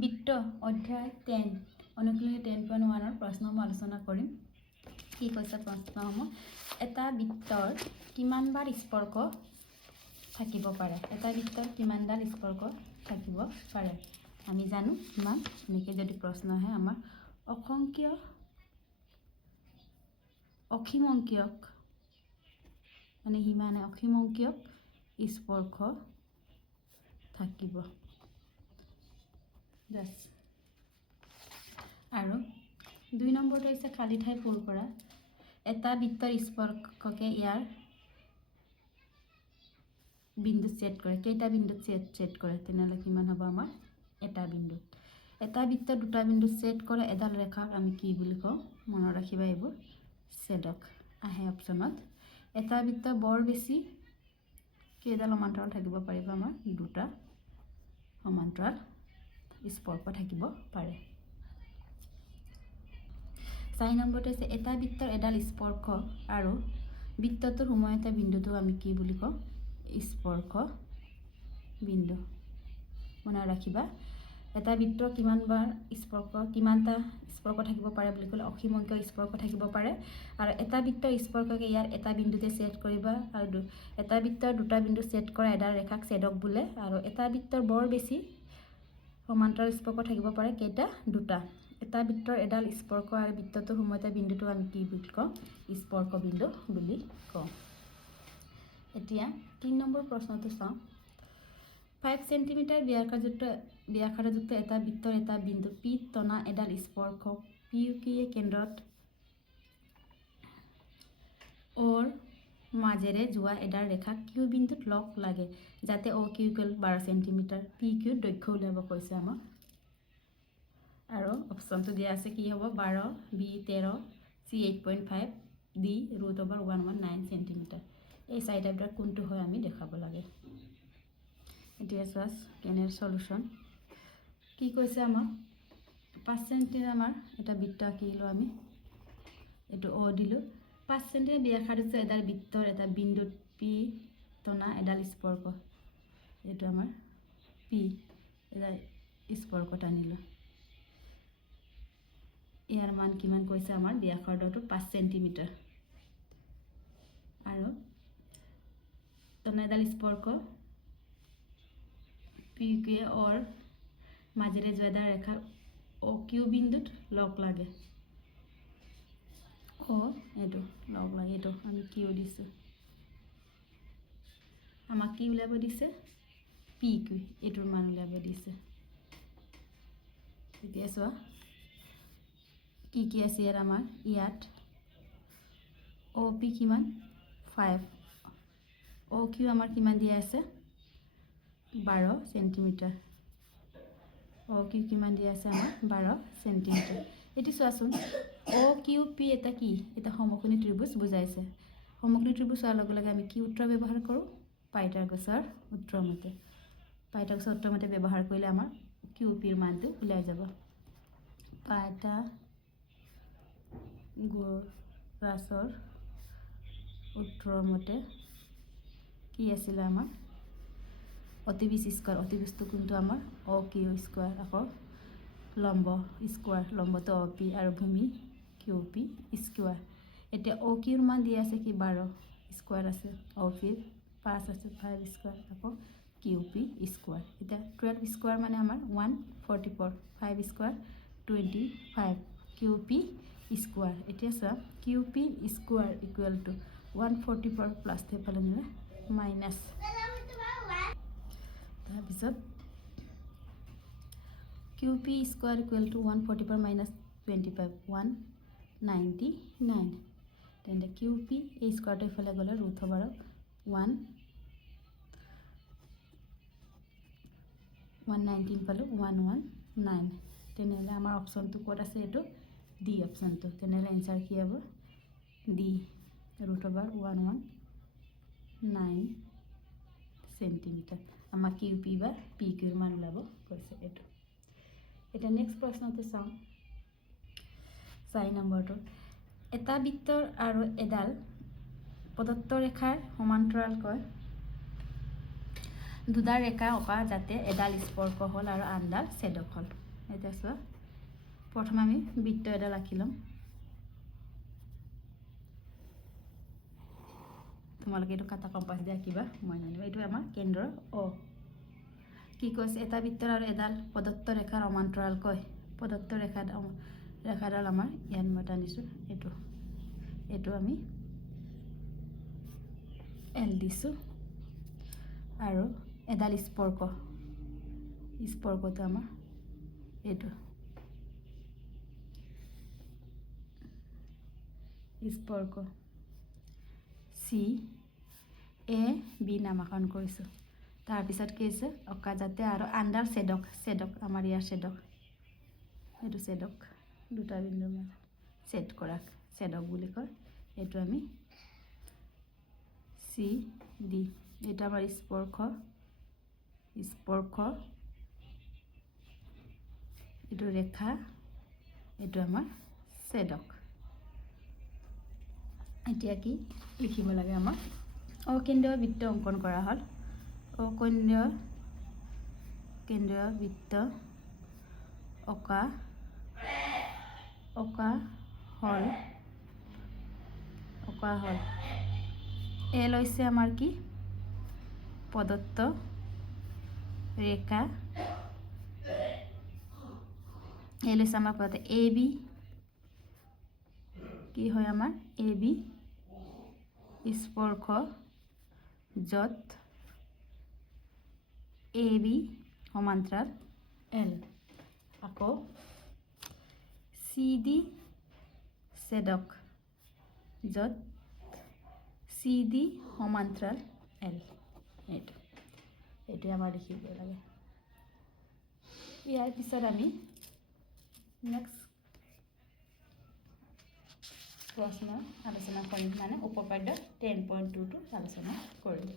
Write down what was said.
বৃত্ত অধ্যায় 10 অনুশীলনী 10.1 প্ৰশ্নসমূহ আলোচনা কৰিম। কি কৈছে প্ৰশ্নসমূহ? এটা বৃত্তৰ কিমানবাৰ স্পৰ্শ থাকিব পাৰে? এটা বৃত্তৰ কিমানডাল স্পৰ্শ থাকিব পাৰে? আমি জানো কিমান। এনেকৈ যদি প্ৰশ্ন আহে আমাৰ অসীম অংকীয়ক মানে সিমানে অসীম অংকীয়ক স্পৰ্শ থাকিব। আৰু 2 নম্বৰটো হৈছে খালী ঠাই পূৰ কৰা। এটা বৃত্তৰ স্পৰ্শকে ইয়াৰ বিন্দুত ছেদ কৰে। কেইটা বিন্দুত ছেদ কৰে? তেনেহ'লে কিমান হ'ব আমাৰ? এটা বিন্দুত। এটা বৃত্তৰ দুটা বিন্দুত ছেদ কৰে এডাল ৰেখাক আমি কি বুলি কওঁ? মনত ৰাখিবা, এইবোৰ ছেদক আহে অপশ্যনত। এটা বৃত্ত বৰ বেছি কেইডাল সমান্তৰাল থাকিব পাৰিব? আমাৰ দুটা সমান্তৰাল স্পৰ্শ থাকিব পাৰে। 4 নম্বৰটো হৈছে এটা বৃত্তৰ এডাল স্পৰ্শ আৰু বৃত্তটোৰ সময়তে বিন্দুটো আমি কি বুলি কওঁ? স্পৰ্শ বিন্দু। মনত ৰাখিবা, এটা বৃত্তৰ কিমানটা স্পৰ্শ থাকিব পাৰে বুলি ক'লে অসীম অংকীয় স্পৰ্শ থাকিব পাৰে। আৰু এটা বৃত্তৰ স্পৰ্শকে ইয়াৰ এটা বিন্দুতে ছেদ কৰিবা। আৰু এটা বৃত্তৰ দুটা বিন্দু ছেদ কৰা এডাল ৰেখাক ছেদক বোলে। আৰু এটা বৃত্তৰ বৰ বেছি সমান্তৰাল স্পৰ্শ থাকিব পাৰে কেইটা? দুটা। এটা বৃত্তৰ এডাল স্পৰ্শ আৰু বৃত্তটোৰ সময়তে বিন্দুটো আমি কি বুলি কওঁ? স্পৰ্শ বিন্দু বুলি কওঁ। এতিয়া 3 নম্বৰ প্ৰশ্নটো চাওঁ। 5 চেণ্টিমিটাৰ ব্যাসাৰ্ধযুক্ত এটা বৃত্তৰ এটা বিন্দু P টনা এডাল স্পৰ্শক PQ কেন্দ্ৰত অ'ৰ মাজেৰে যোৱা এডাল ৰেখাক Q বিন্দুত লগ লাগে যাতে OQ = 12 চেণ্টিমিটাৰ। PQ দৈৰ্ঘ্য উলিয়াব কৈছে আমাক। আৰু অপশ্যনটো দিয়া আছে কি হ'ব? 12, B 13, C 8.5, D √119 চেণ্টিমিটাৰ। এই চাৰিটাৰ ভিতৰত কোনটো হয় আমি দেখাব লাগে। এতিয়া চোৱা কেনেৰ সলিউশ্যন। কি কৈছে আমাক? 5 চেণ্টিমিটাৰ আমাৰ এটা বৃত্ত আঁকিলোঁ আমি। এইটো O দিলোঁ। 5 চেণ্টিমিটাৰ ব্যাসাৰ্ধযুক্ত এডাল বৃত্তৰ এটা বিন্দুত P টনা এডাল স্পৰ্শ, এইটো আমাৰ P এডাল স্পৰ্শ টানিলোঁ। ইয়াৰ মান কিমান কৈছে? আমাৰ ব্যাসাৰ্ধটো 5 চেণ্টিমিটাৰ আৰু টনা এডাল স্পৰ্শ PQ অ'ৰ মাজেৰে যোৱা এডাল ৰেখা OQ বিন্দুত লগ লাগে। এইটো লগ লাগে, এইটো আমি Q দিছোঁ। আমাক কি উলিয়াব দিছে? PQ, এইটোৰ মান উলিয়াব দিছে। এতিয়া চোৱা কি কি আছে ইয়াত আমাৰ। ইয়াত OP কিমান? 5। OQ আমাৰ কিমান দিয়া আছে? 12 চেণ্টিমিটাৰ। OQ কিমান দিয়া আছে আমাৰ? 12 চেণ্টিমিটাৰ। এইটো চোৱাচোন, OQP এটা কি? এটা সমকোণী ত্ৰিভুজ বুজাইছে। সমকোণী ত্ৰিভুজ হোৱাৰ লগে লগে আমি কি সূত্ৰ ব্যৱহাৰ কৰোঁ? পাইথাগোৰাছৰ সূত্ৰ মতে। পাইথাগোৰাছৰ সূত্ৰ মতে ব্যৱহাৰ কৰিলে আমাৰ QPৰ মানটো ওলাই যাব। পাইথাগোৰাছৰ সূত্ৰৰ মতে কি আছিলে আমাৰ? অতিভুজ স্কোৱাৰ। অতিভুজটো কোনটো আমাৰ? OQ square. আকৌ লম্ব স্কোৱাৰ, লম্বটো OP আৰু ভূমি QP স্কোৱাৰ। এতিয়া OQৰ মান দিয়া আছে কি? 12 স্কোৱাৰ আছে। OPৰ 5 আছে, 5 স্কোৱাৰ। আকৌ QP স্কোৱাৰ। এতিয়া 12 স্কোৱাৰ মানে আমাৰ 144, 5 স্কোৱাৰ 25, QP স্কোৱাৰ। এতিয়া চোৱা QP স্কোৱাৰ = 144 প্লাছ সেইফালে নিলে মাইনাছ। তাৰপিছত QP স্কোৱাৰ = 144 মাইনাছ 25, 199। তেন্তে QP এই স্কোৱাৰটো এইফালে গ'লে ৰুট হ'ব আৰু 119 পালোঁ, 119। তেনেহ'লে আমাৰ অপশ্যনটো ক'ত আছে? এইটো D অপশ্যনটো। তেনেহ'লে এনচাৰ কি হ'ব? D √119 centimetre. আমাক QP বা PQৰ মান ওলাব কৈছে এইটো। এতিয়া নেক্সট প্ৰশ্নটো চাওঁ। 4 নম্বৰটো। এটা বৃত্তৰ আৰু এডাল প্ৰদত্ত ৰেখাৰ সমান্তৰালকৈ দুডাল ৰেখা অঁকা যাতে এডাল স্পৰ্শ হ'ল আৰু আনডাল ছেদক হ'ল। এতিয়া চোৱা প্ৰথমে আমি বৃত্ত এডাল আঁকি ল'ম তোমালোকে এইটো কাটা কম্পাছ দি আঁকিবা মই নানিবা এইটো আমাৰ কেন্দ্ৰ অ কি কৈছে এটা বৃত্তৰ আৰু এডাল প্ৰদত্ত ৰেখাৰ সমান্তৰালকৈ প্ৰদত্ত ৰেখাডাল আমাৰ ইয়াত মই টানিছোঁ এইটো আমি এল দিছোঁ আৰু এডাল স্পৰ্শটো আমাৰ এইটো স্পৰ্শ চি এ বি নামাকৰণ কৰিছোঁ তাৰপিছত কি হৈছে অকাজাতে আৰু আণ্ডাৰ ছেদক আমাৰ ইয়াৰ এইটো ছেদক দুটা বিন্দুৰ মাজত ছেদ কৰা ছেদক বুলি কয় এইটো আমি চি ডি এইটো আমাৰ স্পৰ্শ এইটো ৰেখা এইটো আমাৰ ছেদক এতিয়া কি লিখিব লাগে আমাৰ অকেন্দ্ৰীয় বৃত্ত অংকন কৰা হ'ল কেন্দ্ৰীয় বৃত্ত অঁকা হ'ল এল হৈছে আমাৰ কি প্ৰদত্ত ৰেখা এল হৈছে আমাৰ প্ৰদত্ত এ বি কি হয় আমাৰ এ বি স্পৰ্শ য'ত এ বি সমান্তৰাল এল আকৌ চি ডি ছেদক য'ত চি ডি সমান্তৰাল এল এইটোৱে আমাৰ লিখিব লাগে ইয়াৰ পিছত আমি নেক্সট প্ৰশ্ন আলোচনা কৰিম মানে উপপাদ্য 10.2 আলোচনা কৰিম